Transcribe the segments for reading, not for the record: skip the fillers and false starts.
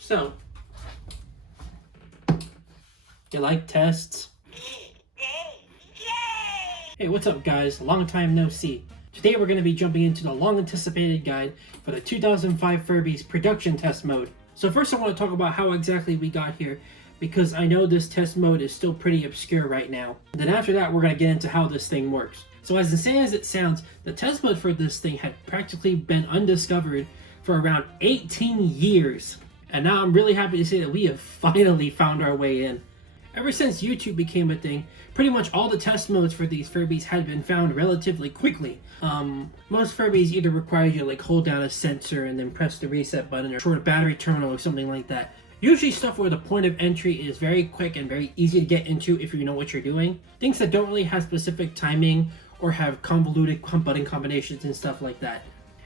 So, you like tests? Hey, what's up guys? Long time no see. Today we're going to be jumping into the long anticipated guide for the 2005 Furby's production test mode. So first I want to talk about how exactly we got here, because I know this test mode is still pretty obscure right now. Then after that we're going to get into how this thing works. So as insane as it sounds, the test mode for this thing had practically been undiscovered for around 18 years. And now I'm really happy to say that we have finally found our way in. Ever since YouTube became a thing, pretty much all the test modes for these Furbies had been found relatively quickly. Most Furbies either require you to like hold down a sensor and then press the reset button or short a battery terminal or something like that. Usually stuff where the point of entry is very quick and very easy to get into if you know what you're doing. Things that don't really have specific timing or have convoluted button combinations and stuff like that.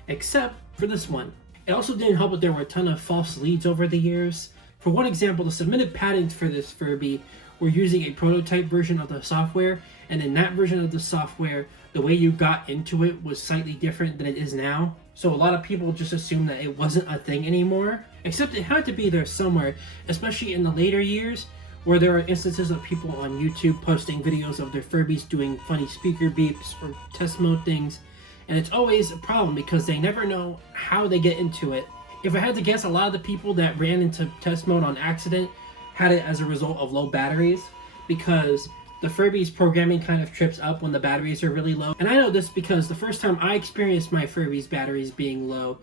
Except for this one. It also didn't help that there were a ton of false leads over the years. For one example, the submitted patents for this Furby were using a prototype version of the software, and in that version of the software, the way you got into it was slightly different than it is now. So a lot of people just assumed that it wasn't a thing anymore, except it had to be there somewhere, especially in the later years, where there are instances of people on YouTube posting videos of their Furbies doing funny speaker beeps or test mode things, and it's always a problem because they never know how they get into it. If I had to guess, a lot of the people that ran into test mode on accident had it as a result of low batteries, because the Furby's programming kind of trips up when the batteries are really low. And I know this because the first time I experienced my Furby's batteries being low,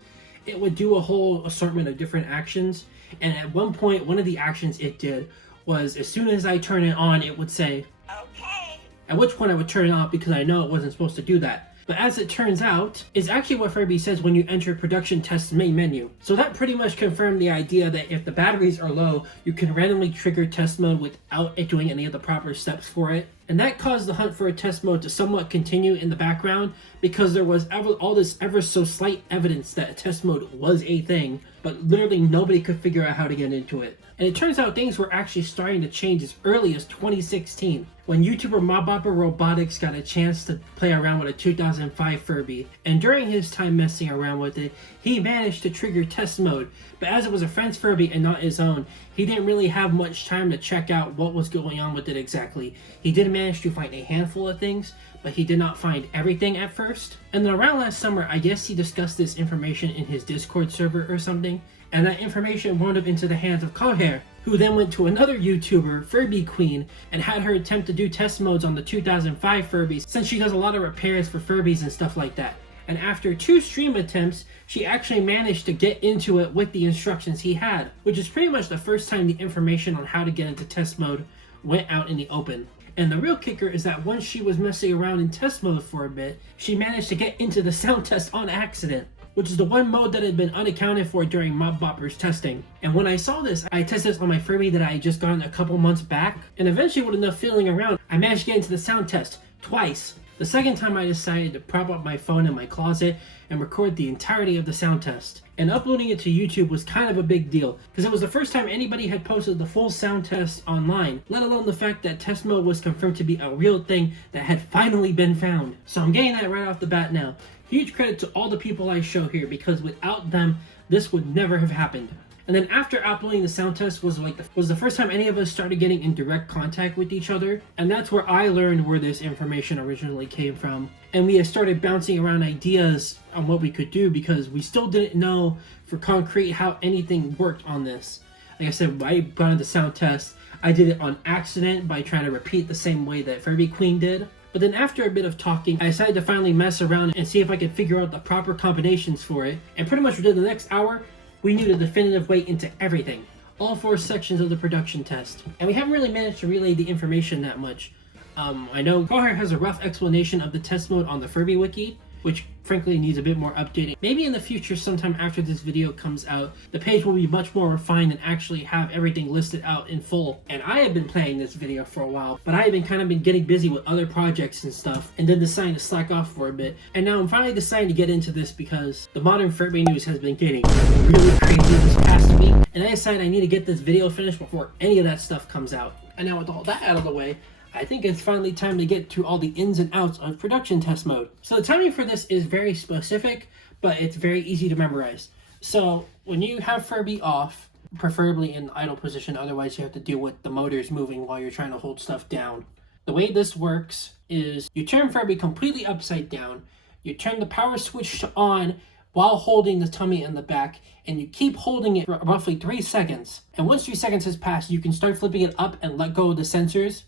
it would do a whole assortment of different actions, and at one point, one of the actions it did was as soon as I turn it on, it would say, "Okay." At which point I would turn it off because I know it wasn't supposed to do that. But as it turns out, it's actually what Furby says when you enter production test's main menu. So that pretty much confirmed the idea that if the batteries are low, you can randomly trigger test mode without it doing any of the proper steps for it. And that caused the hunt for a test mode to somewhat continue in the background, because there was all this ever so slight evidence that a test mode was a thing, but literally nobody could figure out how to get into it. And it turns out things were actually starting to change as early as 2016, when YouTuber Mobopper Robotics got a chance to play around with a 2005 Furby. And during his time messing around with it, he managed to trigger test mode, but as it was a friend's Furby and not his own, he didn't really have much time to check out what was going on with it exactly. He did manage to find a handful of things, but he did not find everything at first. And then around last summer, I guess he discussed this information in his Discord server or something, and that information wound up into the hands of Kohair, who then went to another YouTuber, Furby Queen, and had her attempt to do test modes on the 2005 Furbies, since she does a lot of repairs for Furbies and stuff like that. And after 2 stream attempts, she actually managed to get into it with the instructions he had, which is pretty much the first time the information on how to get into test mode went out in the open. And the real kicker is that once she was messing around in test mode for a bit, she managed to get into the sound test on accident, which is the one mode that had been unaccounted for during Mobopper's testing. And when I saw this, I tested this on my Furby that I had just gotten a couple months back, and eventually with enough feeling around, I managed to get into the sound test twice. The second time I decided to prop up my phone in my closet and record the entirety of the sound test. And uploading it to YouTube was kind of a big deal, because it was the first time anybody had posted the full sound test online, let alone the fact that test mode was confirmed to be a real thing that had finally been found. So I'm getting that right off the bat now. Huge credit to all the people I show here, because without them, this would never have happened. And then after uploading the sound test was the first time any of us started getting in direct contact with each other, and that's where I learned where this information originally came from. And we had started bouncing around ideas on what we could do, because we still didn't know for concrete how anything worked on this. Like I said, I got into the sound test. I did it on accident by trying to repeat the same way that Furby Queen did. But then after a bit of talking, I decided to finally mess around and see if I could figure out the proper combinations for it. And pretty much within the next hour, we knew the definitive way into everything. All 4 sections of the production test. And we haven't really managed to relay the information that much. I know Kohair has a rough explanation of the test mode on the Furby Wiki, which frankly needs a bit more updating. Maybe in the future, sometime after this video comes out, the page will be much more refined and actually have everything listed out in full. And I have been playing this video for a while, but I have been getting busy with other projects and stuff, and then deciding to slack off for a bit. And now I'm finally deciding to get into this because the modern Furby news has been getting really crazy this past week, and I decided I need to get this video finished before any of that stuff comes out. And now with all that out of the way, I think it's finally time to get to all the ins and outs of production test mode. So the timing for this is very specific, but it's very easy to memorize. So when you have Furby off, preferably in idle position, otherwise you have to deal with the motors moving while you're trying to hold stuff down. The way this works is you turn Furby completely upside down, you turn the power switch on while holding the tummy in the back, and you keep holding it for roughly 3 seconds. And once 3 seconds has passed, you can start flipping it up and let go of the sensors.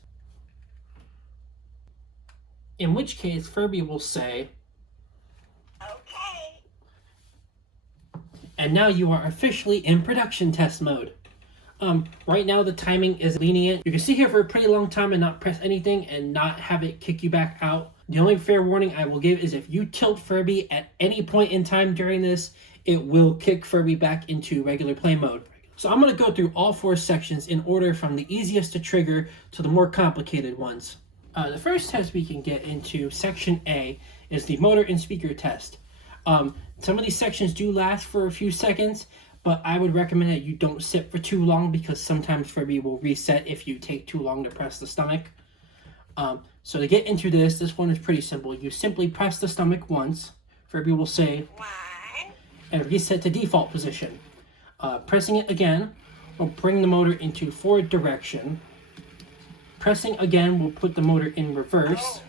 In which case, Furby will say, "Okay." And now you are officially in production test mode. Right now the timing is lenient. You can sit here for a pretty long time and not press anything and not have it kick you back out. The only fair warning I will give is if you tilt Furby at any point in time during this, it will kick Furby back into regular play mode. So I'm going to go through all 4 sections in order from the easiest to trigger to the more complicated ones. The first test we can get into, section A, is the motor and speaker test. Some of these sections do last for a few seconds, but I would recommend that you don't sit for too long because sometimes Furby will reset if you take too long to press the stomach. So to get into this one is pretty simple. You simply press the stomach once. Furby will say, "One," and reset to default position. Pressing it again will bring the motor into forward direction. Pressing again will put the motor in reverse.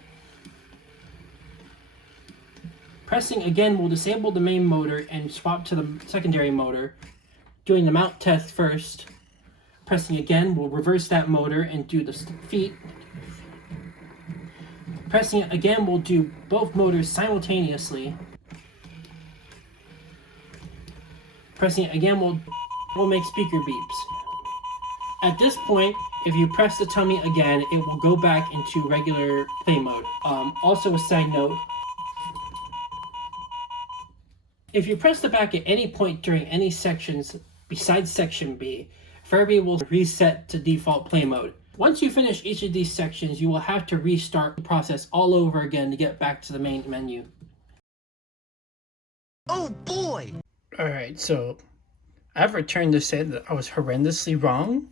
Pressing again will disable the main motor and swap to the secondary motor. Doing the mount test first. Pressing again will reverse that motor and do the feet. Pressing it again will do both motors simultaneously. Pressing it again will make speaker beeps. At this point, if you press the tummy again, it will go back into regular play mode. Also a side note, if you press the back at any point during any sections besides section B, Furby will reset to default play mode. Once you finish each of these sections, you will have to restart the process all over again to get back to the main menu. Oh boy! Alright, so I've returned to say that I was horrendously wrong.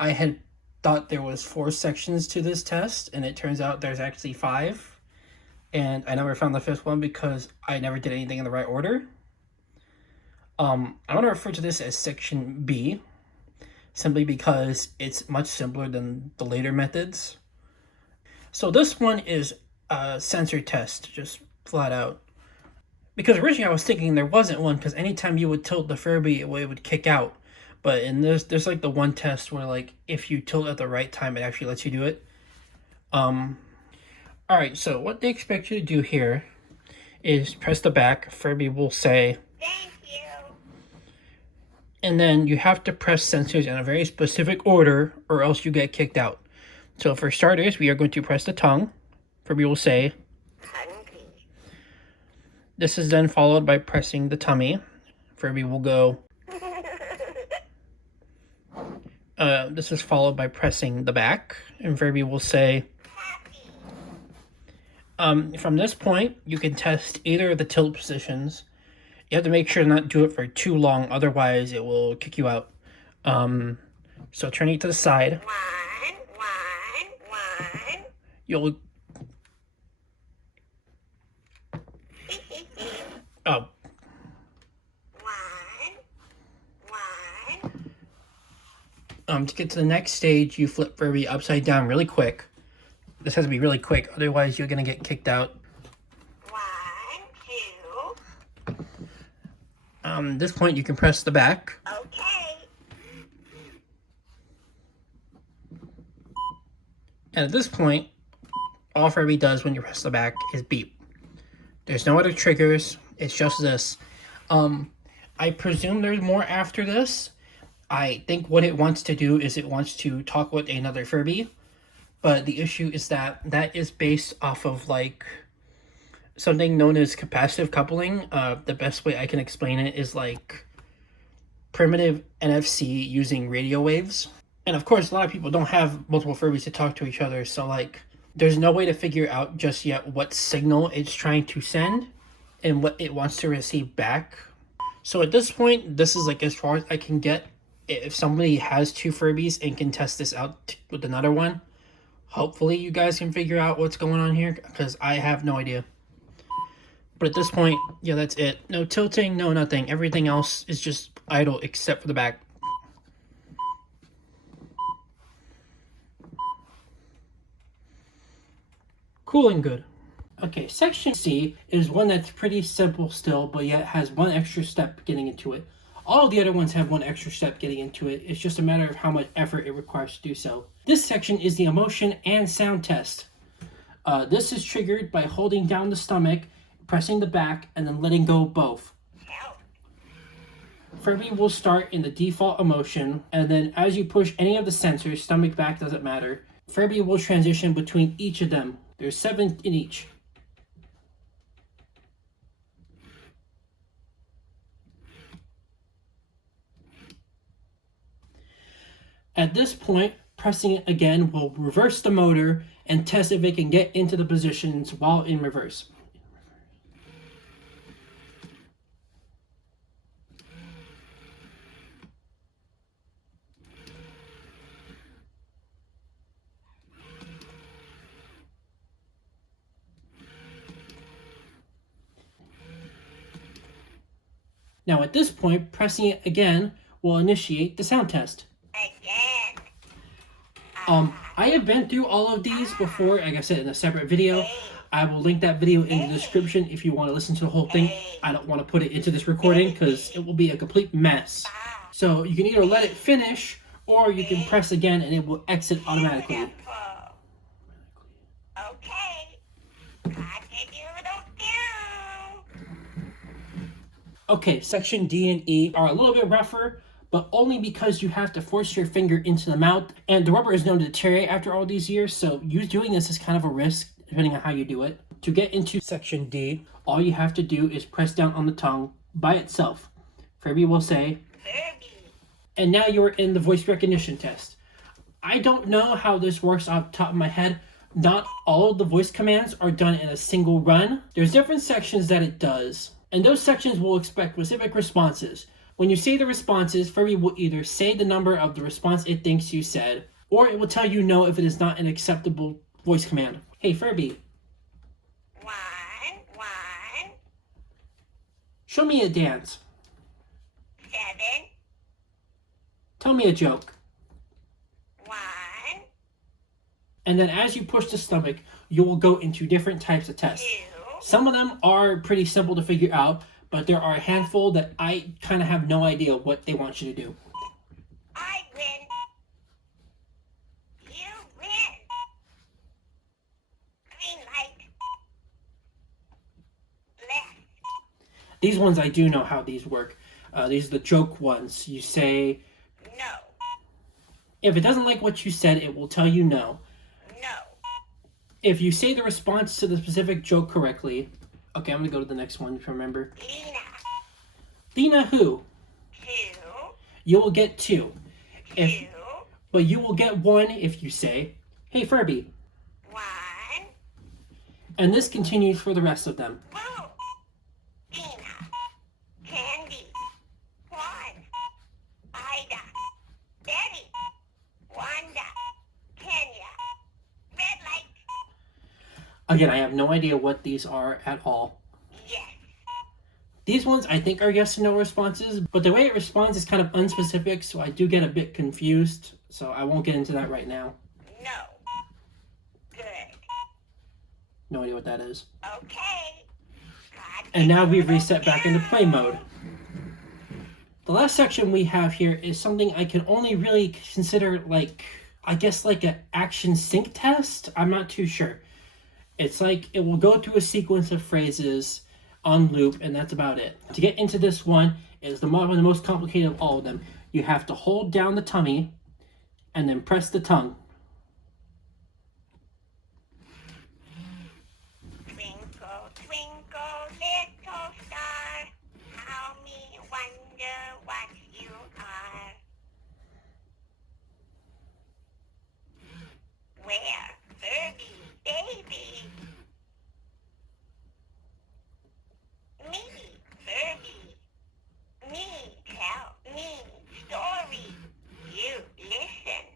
I had thought there was 4 sections to this test, and it turns out there's actually 5. And I never found the 5th one because I never did anything in the right order. I'm going to refer to this as section B, simply because it's much simpler than the later methods. So this one is a sensor test, just flat out. Because originally I was thinking there wasn't one, because anytime you would tilt the Furby, it would kick out. But in this, there's like the one test where like if you tilt at the right time, it actually lets you do it. Alright, so what they expect you to do here is press the back. Furby will say, "Thank you." And then you have to press sensors in a very specific order or else you get kicked out. So for starters, we are going to press the tongue. Furby will say, "Hungry." This is then followed by pressing the tummy. Furby will go, this is followed by pressing the back. And Furby will say, from this point, you can test either of the tilt positions. You have to make sure to not do it for too long, otherwise it will kick you out. So turning it to the side. One. You'll... Oh. To get to the next stage, you flip Furby upside down really quick. This has to be really quick, otherwise you're going to get kicked out. 1, 2. At this point, you can press the back. Okay. And at this point, all Furby does when you press the back is beep. There's no other triggers, it's just this. I presume there's more after this. I think what it wants to do is it wants to talk with another Furby. But the issue is that that is based off of, like, something known as capacitive coupling. The best way I can explain it is, like, primitive NFC using radio waves. And, of course, a lot of people don't have multiple Furbies to talk to each other. So, like, there's no way to figure out just yet what signal it's trying to send and what it wants to receive back. So, at this point, this is, like, as far as I can get. If somebody has 2 Furbies and can test this out with another one, hopefully you guys can figure out what's going on here, because I have no idea. But at this point, yeah, that's it. No tilting, no nothing. Everything else is just idle except for the back. Cool and good. Okay, section C is one that's pretty simple still, but yet has one extra step getting into it. All the other ones have one extra step getting into it. It's just a matter of how much effort it requires to do so. This section is the emotion and sound test. This is triggered by holding down the stomach, pressing the back, and then letting go both. Furby will start in the default emotion, and then as you push any of the sensors, stomach, back, doesn't matter, Furby will transition between each of them. There's 7 in each. At this point, pressing it again will reverse the motor and test if it can get into the positions while in reverse. Now at this point, pressing it again will initiate the sound test. I have been through all of these before, like I said, in a separate video. I will link that video in the description if you want to listen to the whole thing. I don't want to put it into this recording because it will be a complete mess. So you can either let it finish or you can press again and it will exit automatically. Okay, section D and E are a little bit rougher, but only because you have to force your finger into the mouth, and the rubber is known to deteriorate after all these years, so you doing this is kind of a risk, depending on how you do it. To get into section D, all you have to do is press down on the tongue by itself. Furby will say, Furby. And now you're in the voice recognition test. I don't know how this works off the top of my head. Not all of the voice commands are done in a single run. There's different sections that it does, and those sections will expect specific responses. When you say the responses, Furby will either say the number of the response it thinks you said, or it will tell you no if it is not an acceptable voice command. Hey Furby. 1, 1. Show me a dance. 7. Tell me a joke. 1. And then as you push the stomach, you will go into different types of tests. 2. Some of them are pretty simple to figure out, but there are a handful that I kind of have no idea what they want you to do. I win. You win. Green light. Left. These ones I do know how these work. These are the joke ones. You say no. If it doesn't like what you said, it will tell you no. No. If you say the response to the specific joke correctly, okay, I'm gonna go to the next one to remember. Lena. Lena who? 2. You will get 2. 2. But you will get 1 if you say, hey Furby. 1. And this continues for the rest of them. Whoa. Tina. Candy. 1. Ida. Betty. Wanda. Kenya. Red light. Again, I have no idea what these are at all. Yes. These ones I think are yes or no responses, but the way it responds is kind of unspecific, so I do get a bit confused, so I won't get into that right now. No. Good. No idea what that is. Okay. And now we've reset back into play mode. The last section we have here is something I can only really consider like, I guess like an action sync test? I'm not too sure. It's like it will go through a sequence of phrases on loop, and that's about it. To get into this one is one of the most complicated of all of them. You have to hold down the tummy and then press the tongue. Twinkle, twinkle, little star, how me wonder what you are. Where, Furby, baby? Me, Furby. Me, tell me story. You listen.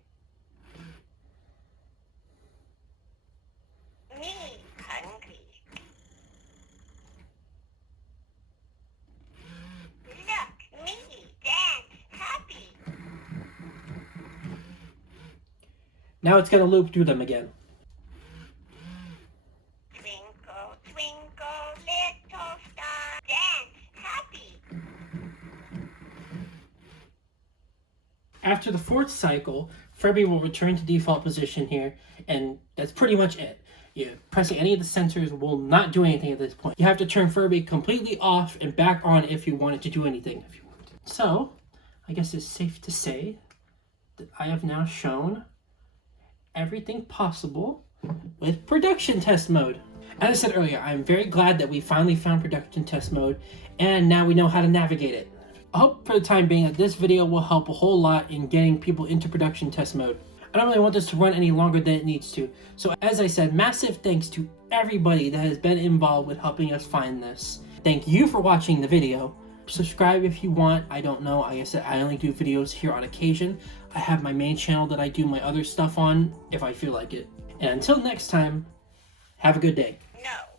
Now it's going to loop through them again. Twinkle, twinkle, little star. Dance, happy. After the fourth cycle, Furby will return to default position here, and that's pretty much it. Pressing any of the sensors will not do anything at this point. You have to turn Furby completely off and back on if you want it to do anything. So, I guess it's safe to say that I have now shown everything possible with production test mode. As I said earlier, I'm very glad that we finally found production test mode, and now we know how to navigate it. I hope for the time being that this video will help a whole lot in getting people into production test mode. I don't really want this to run any longer than it needs to. So as I said, massive thanks to everybody that has been involved with helping us find this. Thank you for watching the video. Subscribe if you want. I don't know. Like I said, I only do videos here on occasion. I have my main channel that I do my other stuff on if I feel like it. And until next time, have a good day. No.